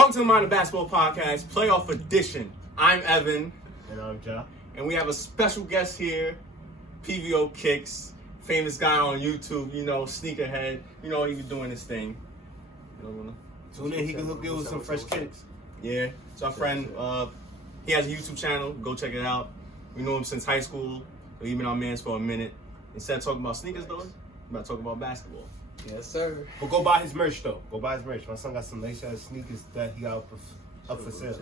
Welcome to the Mind of Basketball Podcast, Playoff Edition. I'm Evan. And I'm Ja. And we have a special guest here, PVO KICKZ, famous guy on YouTube, sneakerhead. He be doing this thing. Tune in, he can hook you with some fresh kicks. Yeah, it's our friend. He has a YouTube channel. Go check it out. We know him since high school. We've been our mans for a minute. Instead of talking about sneakers, though, we're about to talk about basketball. Yes, sir. But go buy his merch, though. Go buy his merch. My son got some nice ass sneakers that he got up for sale.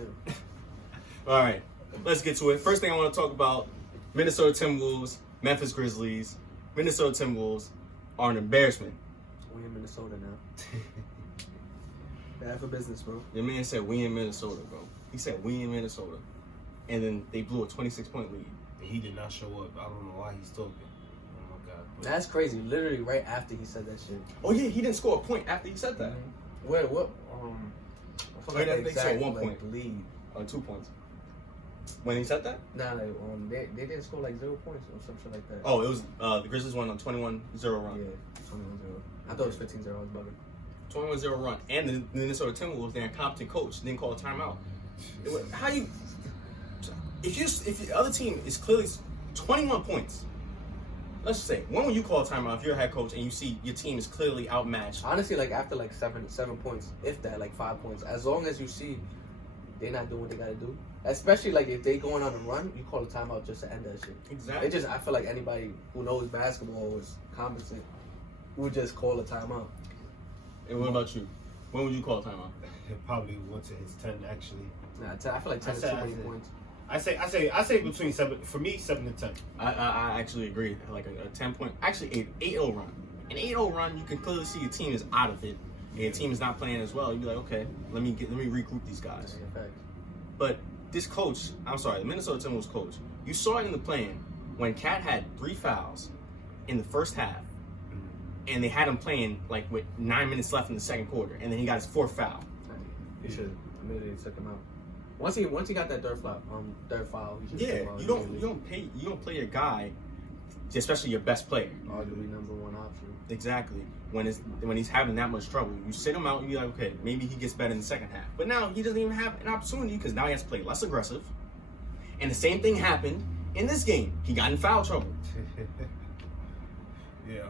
All right, let's get to it. First thing I want to talk about, Minnesota Timberwolves, Memphis Grizzlies. Minnesota Timberwolves are an embarrassment. We in Minnesota now. Bad for business, bro. Your man said we in Minnesota, bro. He said we in Minnesota. And then they blew a 26-point lead. He did not show up. I don't know why he's talking. Oh my God. That's crazy. Literally right after he said that shit. Oh yeah, he didn't score a point after he said that. Mm-hmm. Wait, what? I Right after forgot they scored 1 point. lead. 2 points. When he said that? Nah, they didn't score like 0 points or some shit like that. Oh, it was the Grizzlies won on 21-0 run. Yeah, 21-0. I thought it was 15-0. I was bugging. 21-0 run. And the Minnesota Timberwolves, their incompetent coach, didn't call a timeout. How you... If the other team is clearly 21 points, let's just say, when will you call a timeout if you're a head coach and you see your team is clearly outmatched? Honestly, like after like 7 points, if that, like 5 points, as long as you see they're not doing what they gotta do, especially like if they going on a run, you call a timeout just to end that shit. Exactly. I feel like anybody who knows basketball is competent would just call a timeout. And what about you? When would you call a timeout? He probably went to his 10 actually. Nah, I feel like 10 is too many points. I say between 7. For me, 7 to 10. I actually agree. Like a 10-point, actually 8-0 run. An 8-0 run, you can clearly see your team is out of it, and your team is not playing as well. You'd be like, okay, let me regroup these guys. Yeah, but this coach, the Minnesota Timberwolves coach, you saw it in the playing when Cat had 3 fouls in the first half, and they had him playing like with 9 minutes left in the second quarter, and then he got his 4th foul. He should immediately took him out. Once he got that third foul, he should you don't play your guy, especially your best player. Arguably number 1 option. Exactly. When he's having that much trouble, you sit him out and be like, okay, maybe he gets better in the second half. But now he doesn't even have an opportunity because now he has to play less aggressive. And the same thing happened in this game. He got in foul trouble. Yeah.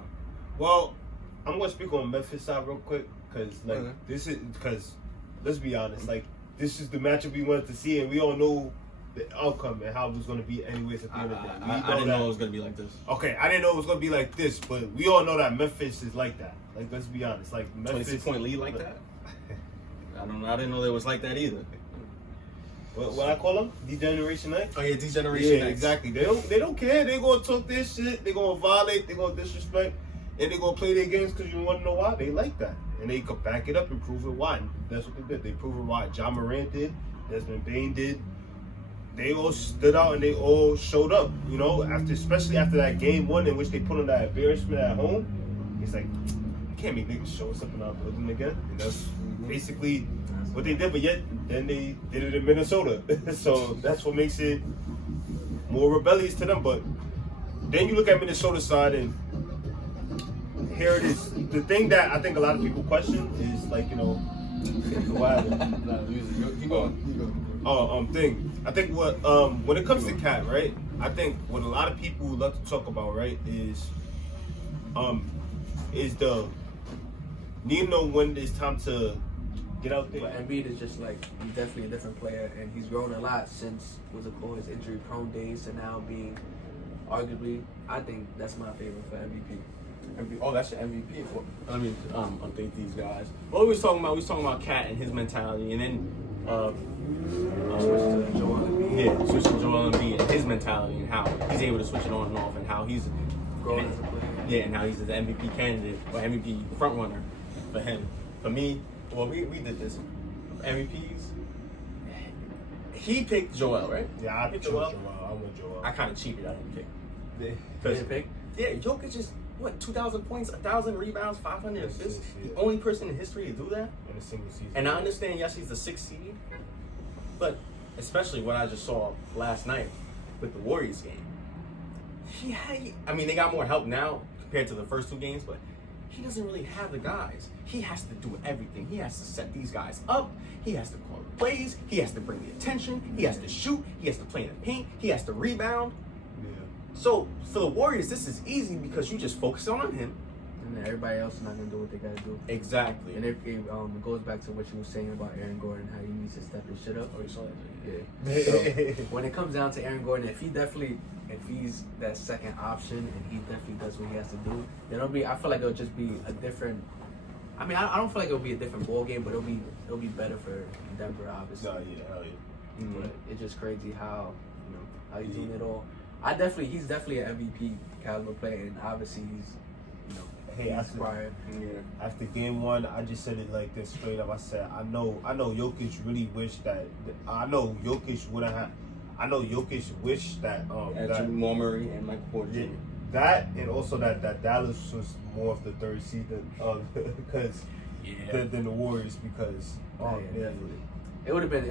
Well, I'm gonna speak on Memphis side real quick because let's be honest, this is the matchup we wanted to see, and we all know the outcome and how it was going to be anyways at the end of the day. I didn't know it was going to be like this. Okay, I didn't know it was going to be like this, but we all know that Memphis is like that. Like, let's be honest. Like, Memphis... 26-point lead like that? I didn't know it was like that either. What I call them? Degeneration X? Oh, yeah, Degeneration X. Exactly. They don't care. They're going to talk this shit. They're going to violate. They're going to disrespect. And they're going to play their games because you want to know why. They like that. And they could back it up and prove it why. And that's what they did. They proved it why. Ja Morant did. Desmond Bane did. They all stood out and they all showed up. Especially after that game 1 in which they put on that embarrassment at home. It's like, you can't make niggas show something out with them again. And that's basically what they did. But yet, then they did it in Minnesota. So that's what makes it more rebellious to them. But then you look at Minnesota side and here it is. The thing that I think a lot of people question is what happened? Keep going. Thing. I think what when it comes to Cat, right? I think what a lot of people love to talk about, right, is the need to know when it's time to get out there. But Embiid is just he's definitely a different player, and he's grown a lot since his injury-prone days to now being arguably, I think that's my favorite for MVP. Oh, that's your MVP. I think these guys. What we was talking about Cat and his mentality, and then Switch to Joel Embiid. Yeah, switch to Joel Embiid and his mentality and how he's able to switch it on and off, and how he's Growing as a player. Yeah, and how he's the MVP candidate or MVP front runner for him. For me, we did this MVPs. He picked Joel, right? Yeah, I picked Joel. I went Joel. I kind of cheated. I didn't pick. You didn't pick? Yeah, Jokic is 2,000 points, 1,000 rebounds, 500 assists. The only person in history to do that in a single season. And I understand, yes, he's the 6th seed, but especially what I just saw last night with the Warriors game. They got more help now compared to the first 2 games, but he doesn't really have the guys. He has to do everything. He has to set these guys up. He has to call the plays. He has to bring the attention. He has to shoot. He has to play in the paint. He has to rebound. Yeah. So for the Warriors, this is easy because you just focus on him. And then everybody else is not gonna do what they gotta do. Exactly. And it goes back to what you were saying about Aaron Gordon, how he needs to step his shit up. Oh, you saw that? Yeah. So when it comes down to Aaron Gordon, if he's that second option and he definitely does what he has to do, then I feel like it'll just be a different. I mean, I don't feel like it'll be a different ball game, but it'll be better for Denver, obviously. Hell yeah. Mm-hmm. But it's just crazy how how he's doing it all. He's definitely an MVP caliber player, and obviously he's Hey, after game one, I just said it like this straight up. I said, I know Jokic really wished that. I know Jokic would have. I know Jokic wished that. That Jamal Murray and Michael Porter Jr. That and also that Dallas was more of the third seed because than the Warriors because definitely. It would have been.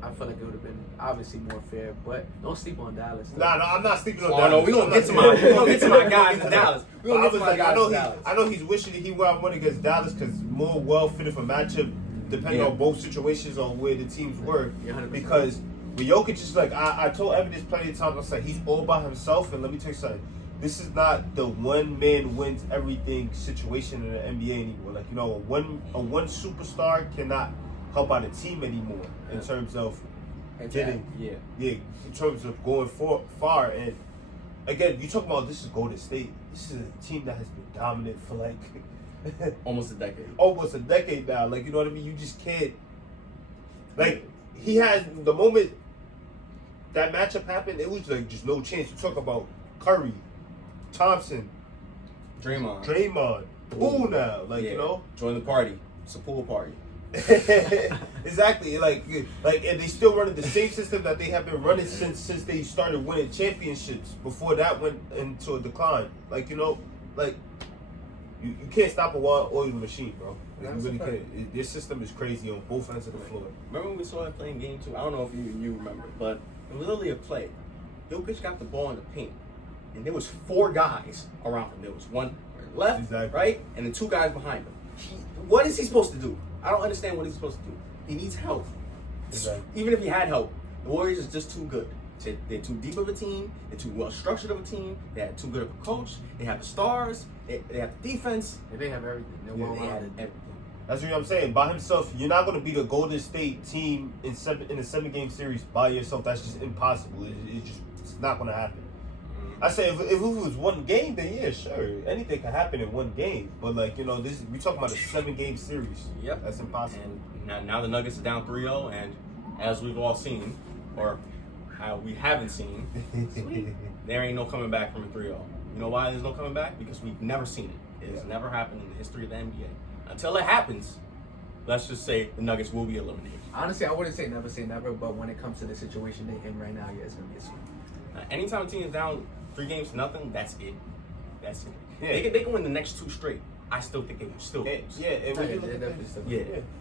I feel like it would have been obviously more fair, but don't sleep on Dallas. No, I'm not sleeping on Oh Dallas. no, we gonna get to my guys in Dallas. We gonna get to my guys in Dallas. I know he's wishing that he would have won against Dallas because more well fitted for matchup, depending on both situations on where the teams were. Because with Jokic, just like I told Evan this plenty of times, I said he's all by himself, and let me tell you something. This is not the one man wins everything situation in the NBA anymore. Like a one superstar cannot help out a team anymore in terms of getting in terms of going far. And again, you talk about this is Golden State. This is a team that has been dominant for like almost a decade. Almost a decade now. Like, you know what I mean? You just can't. Like, he has the moment that matchup happened, it was like just no chance. You talk about Curry, Thompson, Draymond, Poole now. Like, join the party. It's a pool party. Exactly, like, and they still running the same system that they have been running since they started winning championships. Before that went into a decline. Like, you can't stop a well-oiled machine, bro. Like, you really can't. This system is crazy on both ends of the floor. Remember when we saw it playing game 2? I don't know if you remember, but it was literally a play. Jokic got the ball in the paint, and there was 4 guys around him. There was one left, right, and then 2 guys behind him. What is he supposed to do? I don't understand what he's supposed to do. He needs help. Exactly. Even if he had help, the Warriors is just too good. They're too deep of a team. They're too well structured of a team. They have too good of a coach. They have the stars. They have the defense. And they have everything. They're well rounded. That's what I'm saying. By himself, you're not going to beat a Golden State team in a 7-game series by yourself. That's just impossible. It's not going to happen. I say if it was one game, then yeah, sure, anything can happen in one game. But like we talking about a 7-game series. Yep, that's impossible. And now the Nuggets are down 3-0, and as we've all seen, or how we haven't seen, there ain't no coming back from a 3-0. You know why there's no coming back? Because we've never seen it. It has never happened in the history of the NBA. Until it happens, let's just say the Nuggets will be eliminated. Honestly, I wouldn't say never, but when it comes to the situation they're in right now, yeah, it's gonna be a sweep. Anytime a team is down 3-0, that's it. That's it. Yeah. They can win the next 2 straight. I still think they will still lose. And when you look at this,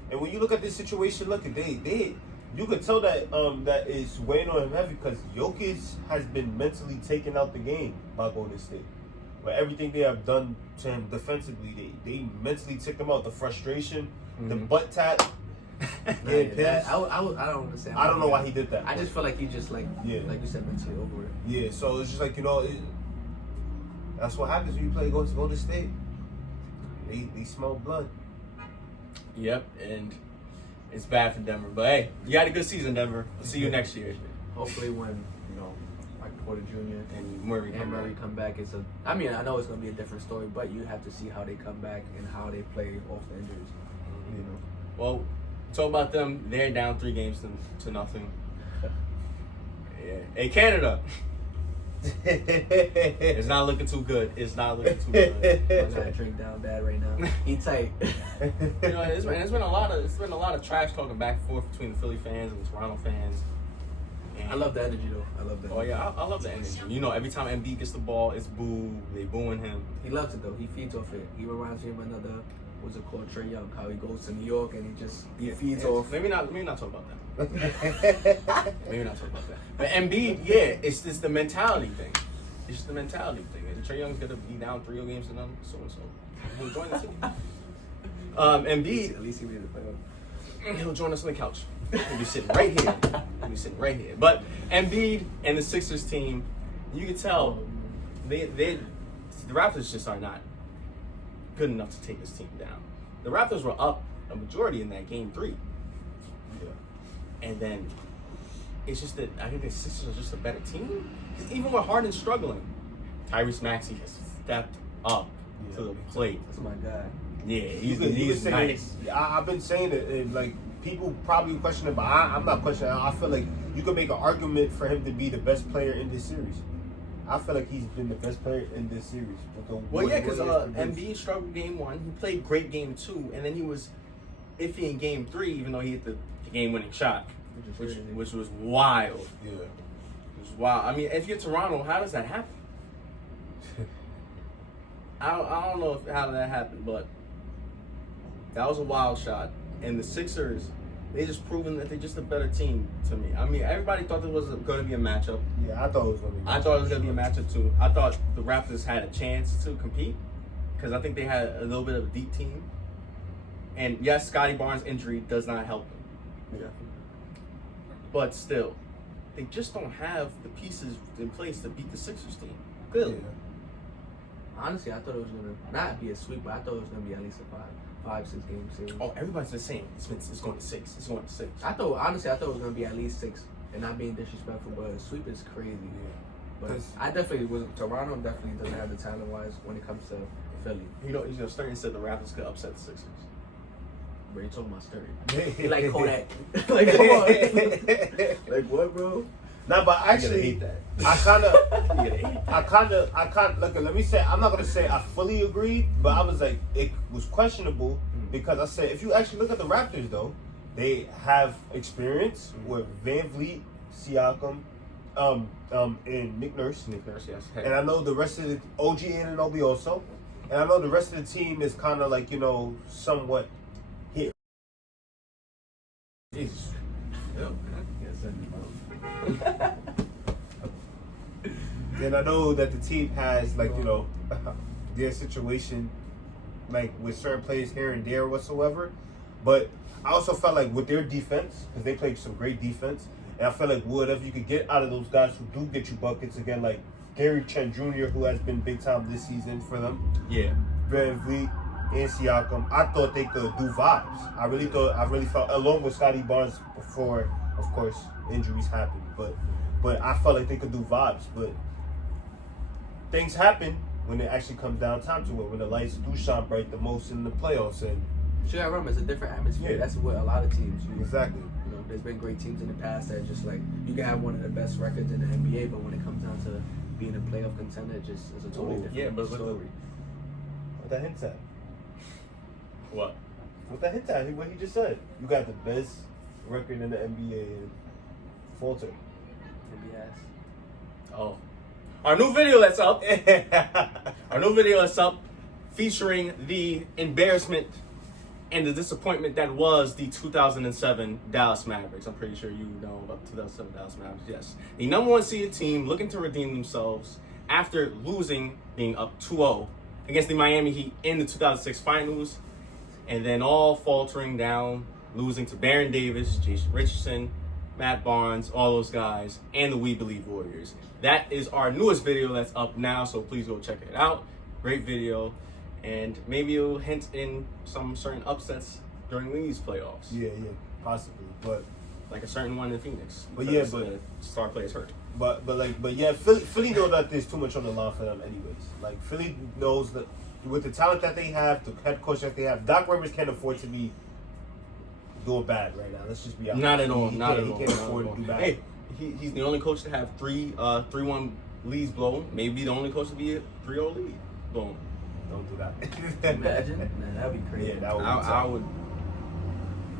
and when you look at this situation, look, you could tell that that is weighing on him heavy because Jokic has been mentally taken out the game by Golden State. But everything they have done to him defensively, they mentally took him out. The frustration, the butt tap. I don't understand. I don't know why he did that. I just feel like he just like you said, mentally over it. Yeah, so it's just like that's what happens when you play Golden State. They smell blood. Yep, and it's bad for Denver. But hey, you had a good season, Denver. We'll see you next year. Hopefully, when like Porter Jr. and Murray come back, I know it's gonna be a different story, but you have to see how they come back and how they play off the injuries. Well, talk about them. They're down 3-0 to Yeah. Hey, Canada. It's not looking too good. It's not looking too good. I'm gonna drink down bad right now. Eat tight. It's been a lot of trash talking back and forth between the Philly fans and the Toronto fans. I love the energy though. I love that. Oh yeah, I love the energy. Every time M.B gets the ball, it's boo. They booing him. He loves it though. He feeds off it. He reminds me of another. What's it called? Trae Young. How he goes to New York and he feeds off. Maybe not talk about that. Maybe not talk about that. But Embiid, it's the mentality thing. It's just the mentality thing. Trae Young's gonna be down 3 games to none, so and so. He'll join the team. Embiid, At least he made the playoff. he'll join us on the couch. He'll be sitting right here. He'll be sitting right here. But Embiid and the Sixers team, you can tell the Raptors just are not good enough to take this team down. The Raptors were up a majority in that game 3. Yeah. And then it's just that I think the Sixers are just a better team. 'Cause even with Harden struggling, Tyrese Maxey has stepped up to the plate. That's my guy. Yeah, You he's could say nice. I've been saying it, and like people probably question it, but I'm not questioning it. I feel like you could make an argument for him to be the best player in this series. I feel like he's been the best player in this series. Well, yeah, because Embiid struggled game 1. He played great game 2, and then he was iffy in game 3, even though he hit the game-winning shot, which was wild. Yeah. It was wild. I mean, if you're Toronto, how does that happen? I don't know how that happened, but that was a wild shot. And the Sixers, they just proven that they're just a better team to me. I mean, everybody thought there was going to be a matchup. Yeah, I thought it was going to be. I thought it was going to be a matchup too. I thought the Raptors had a chance to compete because I think they had a little bit of a deep team. And yes, Scotty Barnes' injury does not help them. Yeah. But still, they just don't have the pieces in place to beat the Sixers team. Clearly. Yeah. Honestly, I thought it was gonna not be a sweep, but I thought it was gonna be at least a 5-6 game series. Oh, everybody's the same. It's going to 6. It's going to 6. I thought it was gonna be at least 6, and not being disrespectful, but a sweep is crazy. But 'Cause- I definitely was Toronto definitely doesn't have the talent wise when it comes to Philly. You know, Stern said the Raptors could upset the Sixers. Bro, you talking about Sturdy? He like Kodak. Like come on. Like what, bro? Nah, but actually, hate that. I kind of, You gotta hate that. I kind of, look, let me say, I'm not going to say I fully agreed, but I was like, it was questionable because I said, if you actually look at the Raptors, though, they have experience with Van Vliet, Siakam, and Nick Nurse. Nick Nurse, yes. And I know the rest of the OG Anunoby also. And I know the rest of the team is kind of like, somewhat here. Jesus. And I know that the team has, like, their situation, like, with certain players here and there whatsoever. But I also felt like with their defense, because they played some great defense, and I felt like whatever you could get out of those guys who do get you buckets, again, like Gary Trent Jr., who has been big time this season for them, Yeah. Van Vliet, and Siakam, I thought they could do vibes. I really felt, along with Scotty Barnes before, of course, injuries happened. But I felt like they could do vibes. But things happen when it actually comes down time to it, when the lights do shine bright the most in the playoffs. And Sure, I remember it's a different atmosphere. Yeah. That's what a lot of teams do. exactly. There's been great teams in the past that just like you can have one of the best records in the NBA, but when it comes down to being a playoff contender, it just is a totally different Yeah, but story. What that hint at? What? What that hint at? What he just said. You got the best record in the NBA and falter. Oh. Our new video that's up. Our new video that's up featuring the embarrassment and the disappointment that was the 2007 Dallas Mavericks. I'm pretty sure you know about the 2007 Dallas Mavericks. Yes. The number 1 seeded team looking to redeem themselves after losing, being up 2-0 against the Miami Heat in the 2006 finals, and then all faltering down, losing to Baron Davis, Jason Richardson, Matt Barnes, all those guys, and the We Believe Warriors. That is our newest video that's up now, so please go check it out. Great video. And maybe it'll hint in some certain upsets during these playoffs. Yeah, possibly. But Like a certain one in Phoenix. But yeah, because the star players hurt. But Philly knows that there's too much on the line for them anyways. Like Philly knows that with the talent that they have, the head coach that they have, Doc Rivers can't afford to be doing bad right now. Let's just be honest. Not at all. He can't afford to do bad. Hey, he's the only coach to have 3-1 leads blown. Maybe the only coach to be a 3-0 lead blown. Don't do that. Imagine, man, that'd be crazy. Yeah, that would be I tough. would.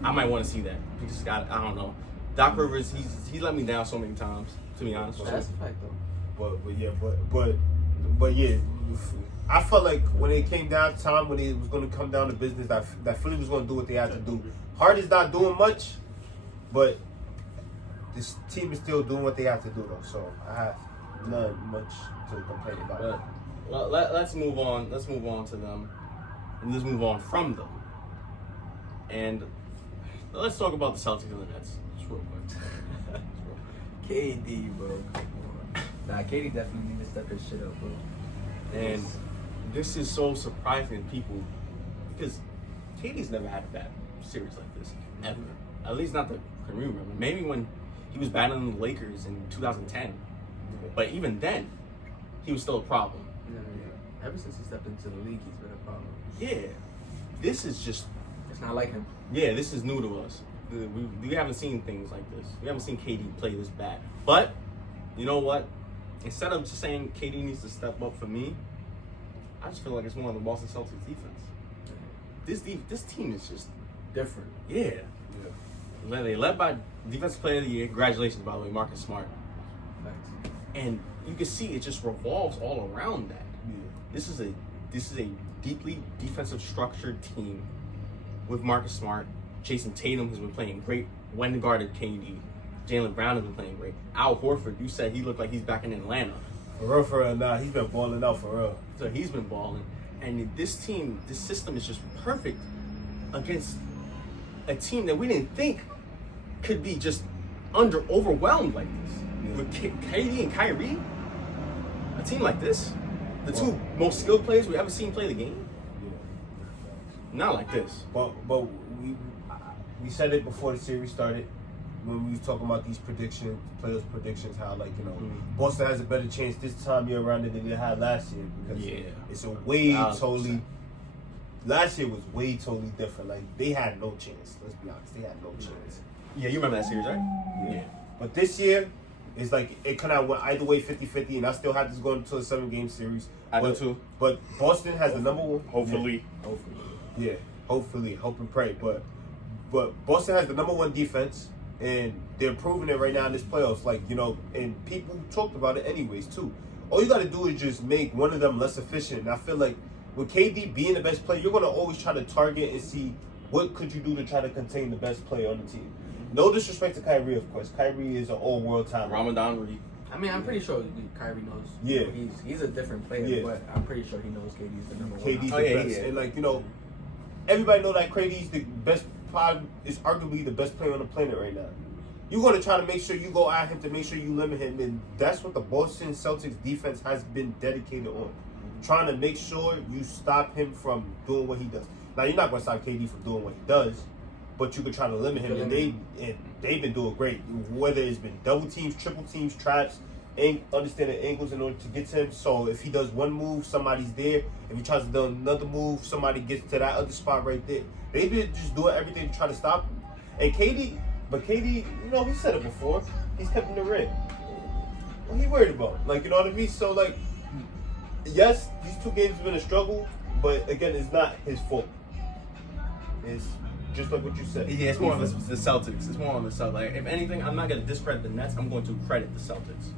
I might want to see that because I don't know. Doc Rivers, he's let me down so many times. To be honest with you. That's a fact, though. But yeah, I felt like when it came down to time when it was going to come down to business, that Philly was going to do what they had to do. Harden's not doing much, but this team is still doing what they have to do though. So not much to complain about. But let's move on. Let's move on to them, and let's move on from them. And let's talk about the Celtics and the Nets. Just real quick. KD, bro. Come on. Nah, KD definitely need to step his shit up, bro. And this is so surprising to people because KD's never had a bad series like this ever. At least not that I can remember. Maybe when he was battling the Lakers in 2010, but even then, he was still a problem. Yeah. Ever since he stepped into the league, he's been a problem. Yeah, this is just. It's not like him. Yeah, this is new to us. We haven't seen things like this. We haven't seen KD play this bad. But you know what? Instead of just saying KD needs to step up for me, I just feel like it's more of the Boston Celtics defense. This team is just Different. yeah. They led by Defensive Player of the Year. Congratulations, by the way, Marcus Smart. Thanks. And you can see it just revolves all around that. Yeah. This is a deeply defensive structured team with Marcus Smart, Jason Tatum, who's been playing great when guarded KD. Jaylen Brown has been playing great. Al Horford, you said he looked like he's back in Atlanta. For real, nah, he's been balling out for real. So he's been balling. And this team, this system is just perfect against a team that we didn't think could be just overwhelmed like this. Yeah. With KD and Kyrie, a team like this, the two most skilled players we ever seen play the game, not like this. But we said it before the series started when we was talking about these players' predictions, how Boston has a better chance this time year around than they had last year because it's a way 1,000%. totally. Last year was way totally different. Like they had no chance. Let's be honest, they had no chance. Yeah, you remember that series, right? Yeah. But this year, it's like it kind of went either way 50-50, and I still have this going to a 7-game series. I do too. But Boston has the number one. Hopefully. Yeah, hopefully, hope and pray. But Boston has the number one defense, and they're proving it right now in this playoffs. And people talked about it anyways too. All you got to do is just make one of them less efficient. And I feel like with KD being the best player, you're gonna always try to target and see what could you do to try to contain the best player on the team. No disrespect to Kyrie, of course. Kyrie is an all-world talent. Ramadan Reed. I mean, I'm pretty sure Kyrie knows. Yeah. He's a different player, but I'm pretty sure he knows KD's the number one. KD's the best. And everybody know that KD's the best, is arguably the best player on the planet right now. You're going to try to make sure you go at him to make sure you limit him. And that's what the Boston Celtics defense has been dedicated on. Trying to make sure you stop him from doing what he does. Now, you're not going to stop KD from doing what he does, but you can try to limit him. And they've been doing great. Whether it's been double teams, triple teams, traps, and understanding angles in order to get to him. So if he does one move, somebody's there. If he tries to do another move, somebody gets to that other spot right there. They've been just doing everything to try to stop him. And KD, he said it before. He's kept in the ring. What he worried about? You know what I mean? So, yes, these 2 games have been a struggle, but again, it's not his fault. It's just like what you said. Yeah, it's more on the Celtics. It's more on the Celtics. If anything, I'm not going to discredit the Nets. I'm going to credit the Celtics.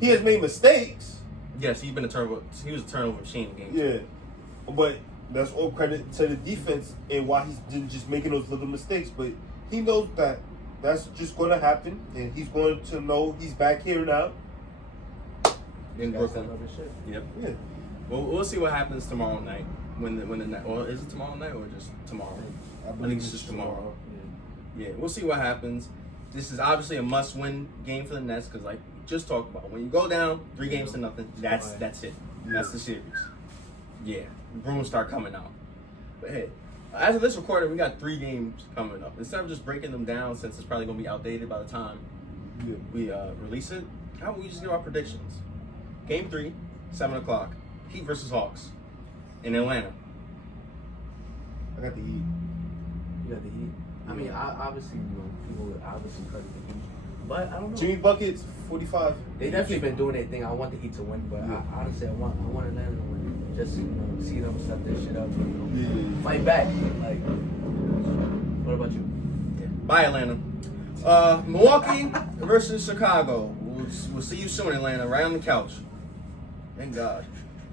He has made mistakes. Yes, he was a turnover machine game. Yeah, but that's all credit to the defense and why he's just making those little mistakes. But he knows that that's just going to happen, and he's going to know he's back here now. In Brooklyn. Yeah. Well, we'll see what happens tomorrow night. When the night, or is it tomorrow night or just tomorrow? I think it's just tomorrow. Yeah, we'll see what happens. This is obviously a must-win game for the Nets because, like we just talked about, when you go down 3 games to nothing, that's it. Yeah. That's the series. Yeah, the brooms start coming out. But hey, as of this recording, we got 3 games coming up. Instead of just breaking them down, since it's probably gonna be outdated by the time we release it, how about we just give our predictions? Game 3, 7 o'clock, Heat versus Hawks in Atlanta. I got the Heat. You got the Heat. I mean, obviously, people would obviously credit the Heat, but I don't know. Jimmy Buckets, 45. They definitely been doing their thing. I want the Heat to win, but honestly, I want Atlanta to win. Just see them set this shit up, fight back. What about you? Bye, Atlanta. Milwaukee versus Chicago. We'll see you soon, Atlanta. Right on the couch. Thank God.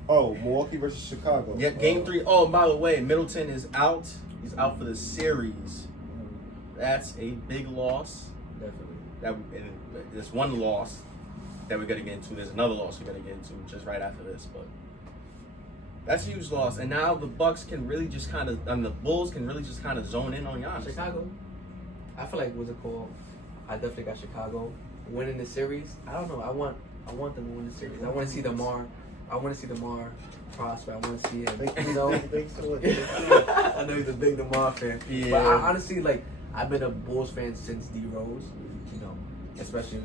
Oh, Milwaukee versus Chicago. Yeah, game 3. Oh, by the way, Middleton is out. He's out for the series. That's a big loss. Definitely. That's one loss. that we're gonna get into. There's another loss we're gonna get into just right after this, but that's a huge loss. And now the Bucks can really just kind of, the Bulls can really just kind of zone in on Giannis. Chicago. I feel like what's it called? I definitely got Chicago winning the series. I don't know. I want them to win the series. I want to see DeMar. I want to see DeMar prosper. I want to see him. You know. I know he's a big DeMar fan. Yeah. But I honestly like. I've been a Bulls fan since D Rose. You know, especially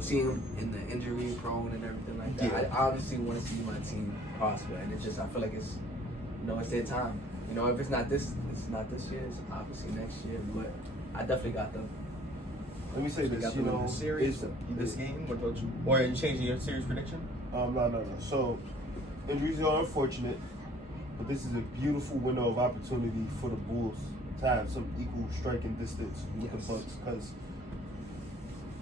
seeing him in the injury prone and everything like that. Yeah. I obviously want to see my team prosper, and it's just I feel like it's it's their time. You know, if it's not this year. It's obviously next year. But I definitely got them. Let me say this, got the series, this game. What about you? Or are you changing your series prediction? No. So, injuries are unfortunate, but this is a beautiful window of opportunity for the Bulls to have some equal striking distance with the Bucks, because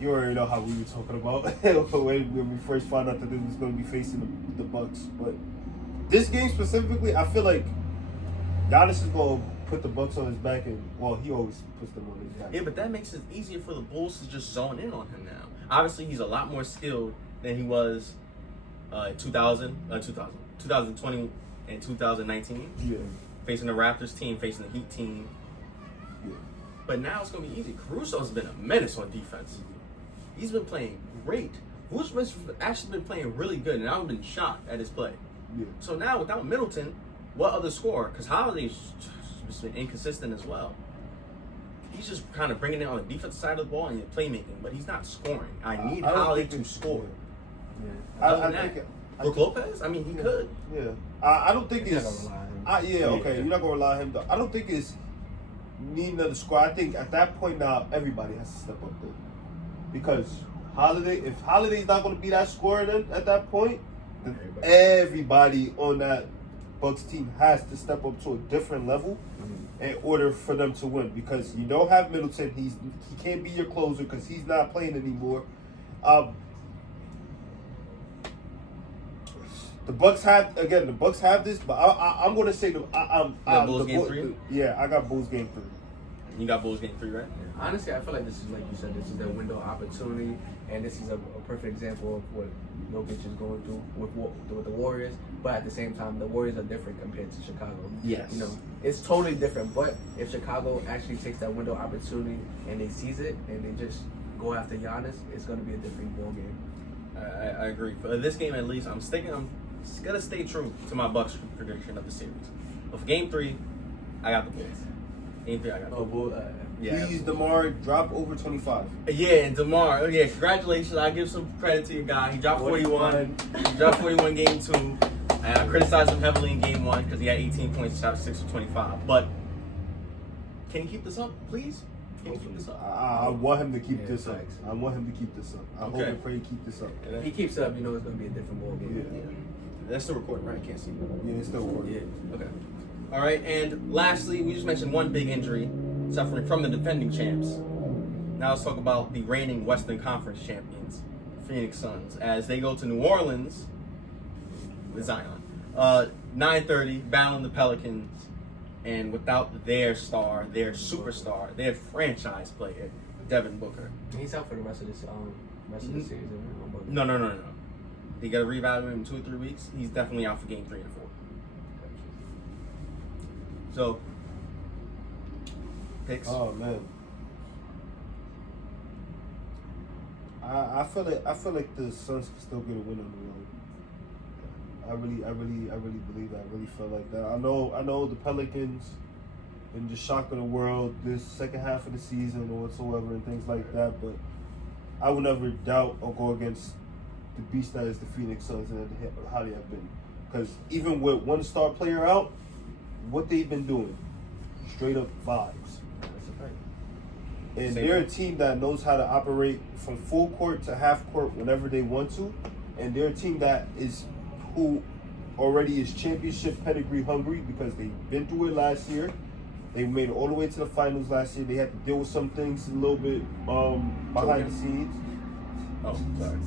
you already know how we were talking about when we first found out that they was going to be facing the Bucks. But this game specifically, I feel like Giannis is going to put the Bucks on his back, and he always puts them on his back. Yeah, but that makes it easier for the Bulls to just zone in on him now. Obviously, he's a lot more skilled than he was 2020 and 2019. Yeah. Facing the Raptors team, facing the Heat team. Yeah. But now it's going to be easy. Caruso's been a menace on defense. He's been playing great. Vucevic's actually been playing really good, and I've been shocked at his play. Yeah. So now, without Middleton, what other scorer? Because Holiday's just been inconsistent as well. He's just kind of bringing it on the defensive side of the ball and playmaking, but he's not scoring. I need Holiday to score. Yeah. Other than that, Brook Lopez? I mean, he could. Yeah. I don't think You're it's... not gonna rely on him. You're not going to rely on him, though. I don't think it's needing another score. I think at that point now, everybody has to step up there. Because if Holiday's not going to be that scorer then at that point, then everybody on that Bucks team has to step up to a different level in order for them to win. Because you don't have Middleton. He can't be your closer because he's not playing anymore. The Bucks have this, but I'm going to say Bulls game 3? I got Bulls game 3. You got Bulls game 3, right? Honestly, I feel like this is, like you said, this is their window of opportunity, and this is a perfect example of what Jokic is going through with the Warriors. But at the same time, the Warriors are different compared to Chicago. Yes. You know, it's totally different. But if Chicago actually takes that window of opportunity and they seize it and they just go after Giannis, it's going to be a different ball game. I agree. For this game, at least, I'm gonna stay true to my Bucks prediction of the series. But for Game 3, I got the Bulls. Game 3, I got the Bulls. Please, DeMar, drop over 25. Yeah, and DeMar, congratulations. I give some credit to your guy. He dropped 41. He dropped 41 Game 2. And I criticized him heavily in Game 1 because he had 18 points, shot 6 for 25. But can he keep this up, please? Can he keep this up? I want him to keep this up. I want him to keep this up. I hope and pray he keep this up. If he keeps it up, it's going to be a different ball game. Yeah. That's still recording, right? I can't see. Yeah, it's still recording. Yeah. Okay. All right, and lastly, we just mentioned one big injury suffering from the defending champs. Now let's talk about the reigning Western Conference champions, Phoenix Suns, as they go to New Orleans with Zion. 9:30, battling the Pelicans, and without their star, their superstar, their franchise player, Devin Booker. He's out for the rest of this the season. No. They got to reevaluate him in 2 or 3 weeks. He's definitely out for Game 3 and 4. So, picks. Oh man, I feel like the Suns can still get a win on the road. I really believe that. I really feel like that. I know the Pelicans been just shocking the world this second half of the season or whatsoever and things like that, but I would never doubt or go against the beast that is the Phoenix Suns and how they have been. Because even with one star player out, what they've been doing, straight up vibes. And they're a team that knows how to operate from full court to half court whenever they want to. And they're a team who already is championship pedigree hungry because they've been through it last year. They made it all the way to the finals last year. They had to deal with some things a little bit behind the scenes. Oh, sorry.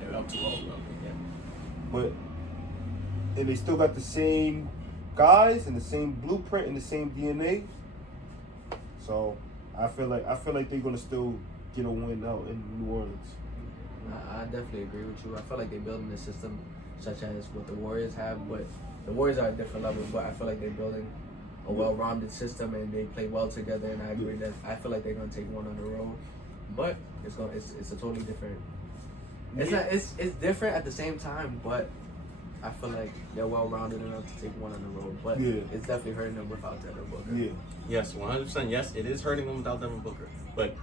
They're up too low. But they still got the same guys and the same blueprint and the same DNA. So I feel like they're gonna still get a win out in New Orleans. I definitely agree with you. I feel like they're building a system such as what the Warriors have, but the Warriors are at a different level. But I feel like they're building a well-rounded system and they play well together. And I agree that I feel like they're gonna take one on the road, but it's a totally different. It's different at the same time, but I feel like they're well-rounded enough to take one on the road. But it's definitely hurting them without Devin Booker. Yeah. Yes, 100%. Yes, it is hurting them without Devin Booker. But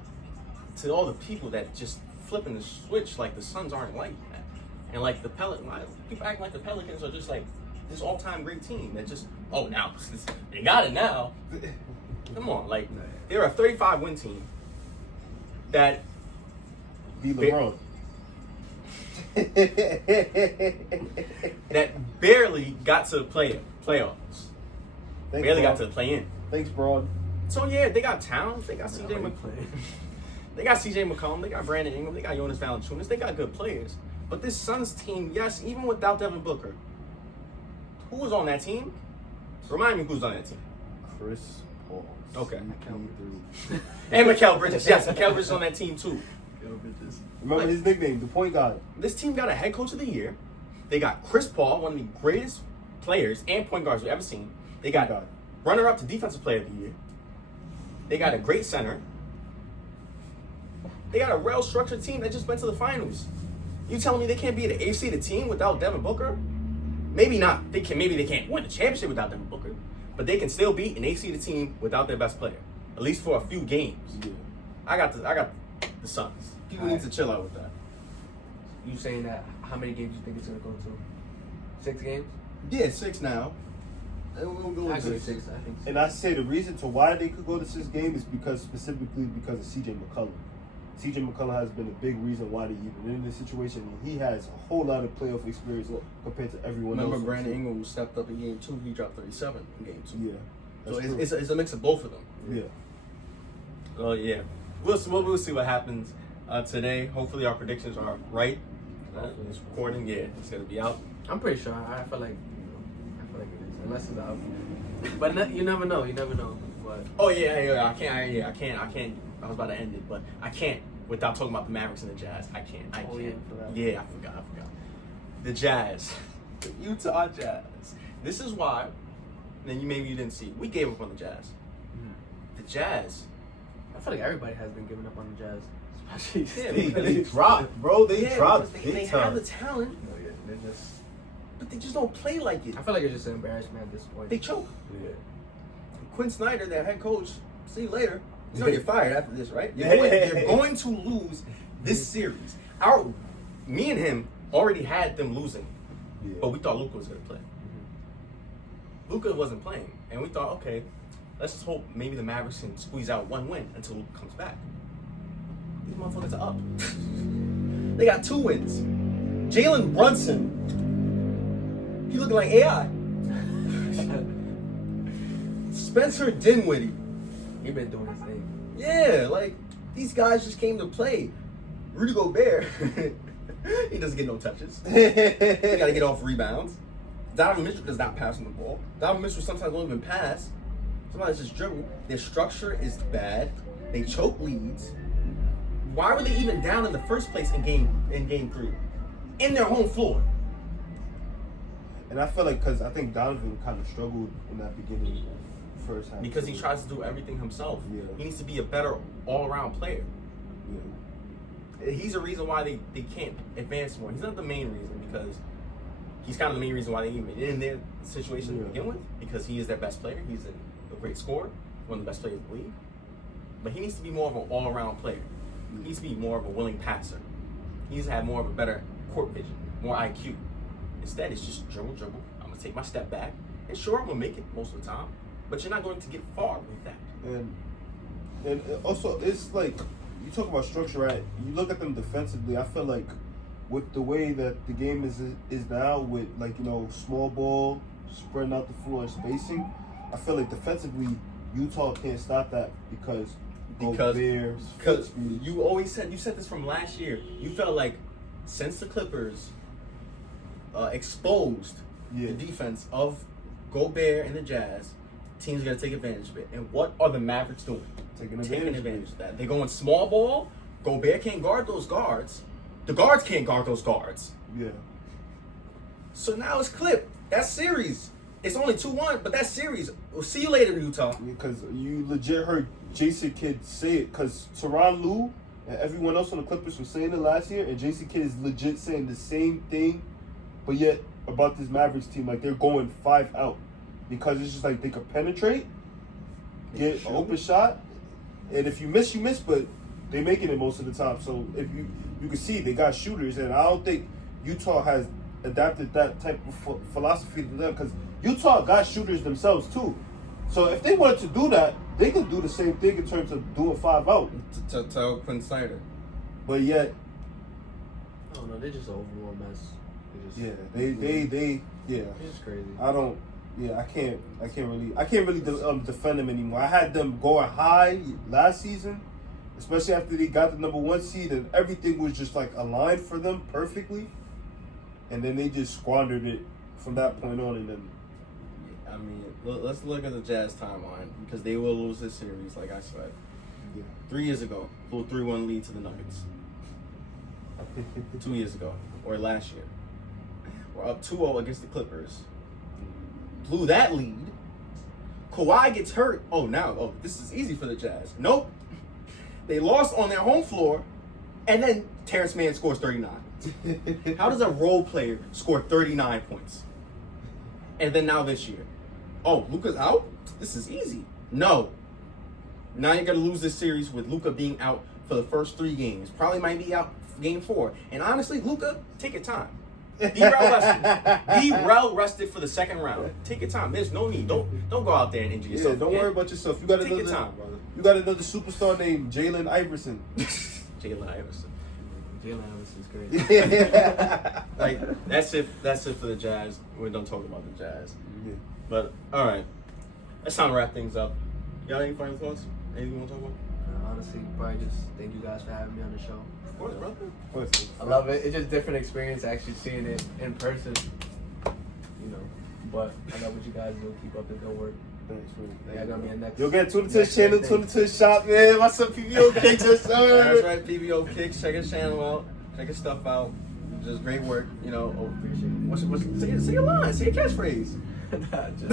to all the people that just flipping the switch, like the Suns aren't like that, and like the people acting like the Pelicans are just like this all-time great team that just now they got it now. Come on, like they're a 35-win team that Beat LeBron. that barely got to the playoffs. Thanks, Barely bro. got to the play-in. Thanks, bro. So yeah, they got talent. They got CJ McCollum. They got CJ McCollum. They got Brandon Ingram. They got Jonas Valanciunas. They got good players. But this Suns team, yes, even without Devin Booker, who was on that team? Remind me who's on that team. Chris Paul. Okay. CP3. And Mikal Bridges. Yes, Mikal Bridges on that team too. Remember his nickname, the point guard. This team got a head coach of the year. They got Chris Paul, one of the greatest players and point guards we've ever seen. They got runner-up to defensive player of the year. They got a great center. They got a well-structured team that just went to the finals. You telling me they can't be the eighth-seeded team without Devin Booker? Maybe not. Maybe they can't win the championship without Devin Booker, but they can still beat an eighth-seeded team without their best player, at least for a few games. Yeah. I got the Suns. People need to chill out with that. You saying that? How many games do you think it's gonna go to? 6 games? Yeah, 6 now. And we'll go I with agree 6. 6. I think. 6. And I say the reason to why they could go to 6 games is specifically because of CJ McCollum. CJ McCollum has been a big reason why they're even in this situation. And he has a whole lot of playoff experience compared to everyone else. Remember Brandon Ingram who stepped up in game 2. He dropped 37 in game 2. Yeah. So True. it's a mix of both of them. Yeah. Oh yeah. We'll see what happens today. Hopefully our predictions are right. It's recording. Yeah, it's gonna be out. I'm pretty sure. I feel like it is, unless it's out. But you never know. You never know. But Oh yeah. I can't. I was about to end it, but I can't without talking about the Mavericks and the Jazz. I can't. Oh, yeah, for that. Yeah, I forgot. The Jazz, the Utah Jazz. This is why. Then maybe you didn't see. We gave up on the Jazz. The Jazz. I feel like everybody has been giving up on the Jazz, especially Yeah, They dropped, bro. They dropped because big they time. have the talent, Oh, yeah, they're just. but they just don't play like it. I feel like it's just an embarrassment at this point. They choke. Yeah. Quinn Snyder, their head coach, see you later. He's gonna get fired after this, right? Yeah. You're going to lose this series. Me and him already had them losing, but we thought Luka was gonna play. Luka wasn't playing, and we thought, okay, let's just hope maybe the Mavericks can squeeze out one win until Luka comes back. These motherfuckers are up. They got 2 wins. Jalen Brunson, he looking like AI. Spencer Dinwiddie. He been doing his thing. Yeah, like these guys just came to play. Rudy Gobert, he doesn't get no touches. He got to get off rebounds. Donovan Mitchell does not pass on the ball. Donovan Mitchell sometimes won't even pass. Sometimes just dribble. Their structure is bad. They choke leads. Why were they even down in the first place in game 3? In their home floor. And I feel like because I think Donovan kind of struggled in that beginning first half. Because he tries to do everything himself. Yeah. He needs to be a better all-around player. Yeah. He's the reason why they can't advance more. He's not the main reason because he's kind of the main reason why they even in their situation to begin with, because he is their best player. He's a great scorer, one of the best players in the league. But he needs to be more of an all-around player. He needs to be more of a willing passer. He needs to have more of a better court vision, more IQ. Instead, it's just dribble. I'm going to take my step back. And sure, I'm going to make it most of the time, but you're not going to get far with that. And also, it's like, you talk about structure, right? You look at them defensively, I feel like with the way that the game is now, with like, small ball, spreading out the floor and spacing, I feel like defensively, Utah can't stop that because you always said this from last year. You felt like since the Clippers exposed the defense of Gobert and the Jazz, teams are gonna take advantage of it. And what are the Mavericks doing? Taking advantage of that. They're going small ball. Gobert can't guard those guards. The guards can't guard those guards. Yeah. So now it's clipped. That series. It's only 2-1, but that series. We'll see you later, Utah. Because you legit heard Jason Kidd say it. Because Tyronn Lue and everyone else on the Clippers was saying it last year, and Jason Kidd is legit saying the same thing, but yet about this Mavericks team, like they're going 5 out because it's just like they could penetrate, get an open shot, and if you miss, you miss. But they making it most of the time. So if you can see they got shooters, and I don't think Utah has adapted that type of philosophy to them because Utah got shooters themselves too. So if they wanted to do that, they could do the same thing in terms of doing 5 out. To tell Quinn Snyder. But yet, I don't know. They're just an overall mess. yeah, they It's just crazy. I can't really defend them anymore. I had them going high last season, especially after they got the number 1 seed and everything was just like aligned for them perfectly, and then they just squandered it from that point on. And then, I mean, let's look at the Jazz timeline because they will lose this series, like I said. yeah. 3 years ago, blew a 3-1 lead to the Nuggets. 2 years ago, or last year. We're up 2-0 against the Clippers. Blew that lead. Kawhi gets hurt. Oh, this is easy for the Jazz. Nope. They lost on their home floor, and then Terrence Mann scores 39. How does a role player score 39 points? And then now this year. Oh, Luka's out? This is easy. No. Now you're going to lose this series with Luka being out for the first 3 games. Probably might be out game 4. And honestly, Luka, take your time. Be well rested for the second round. Take your time. There's no need. Don't go out there and injure yourself. Yeah, don't worry about yourself. You got Take your time, brother. You got another superstar named Jalen Iverson. Jalen Iverson. Jalen Iverson's crazy. Like that's it for the Jazz. We don't talk about the Jazz. Yeah. But all right, it's time to wrap things up. Y'all any final thoughts? Anything you want to talk about? Honestly, probably just thank you guys for having me on the show. Of course, brother. Of course. I love it. It's just a different experience actually seeing it in person. You know, but I know what you guys do. Keep up the good work. Thanks, man. Yeah, gonna be a next. You'll get Twitter to next his channel, thing. Twitter to his shop, man. My son PVO KICKZ, yes, sir. That's right, PVO Kicks. Check his channel out. Check his stuff out. Just great work. You know. Appreciate it. Say your line. Say your catchphrase. Nah, just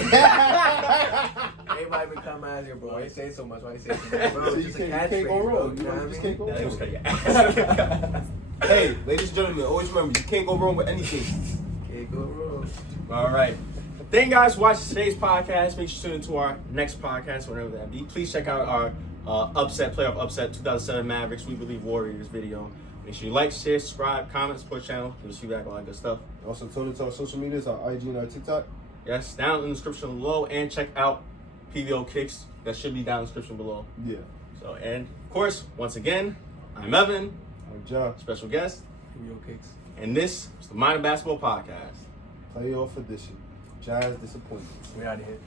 everybody been coming out here, bro. I ain't saying so much. Why they say so much, bro? So It's you just a can't catchphrase, go bro. wrong. You know what I just mean? can't go That was wrong. good. Hey, ladies and gentlemen, always remember, you can't go wrong with anything. Can't go wrong. All right. Thank you guys for watching today's podcast. Make sure to tune into our next podcast, whenever that be. Please check out our playoff upset 2007 Mavericks We Believe Warriors video. Make sure you like, share, subscribe, comment, support channel, give us feedback, all that good stuff. Also, tune into our social medias, our IG and our TikTok. Yes, down in the description below, and check out PVO Kicks. That should be down in the description below. Yeah. So, and of course, once again, I'm Evan, I'm John. special guest, Yo, kicks. and this is the Modern Basketball Podcast. Playoff edition. Jazz disappointments. We out of here.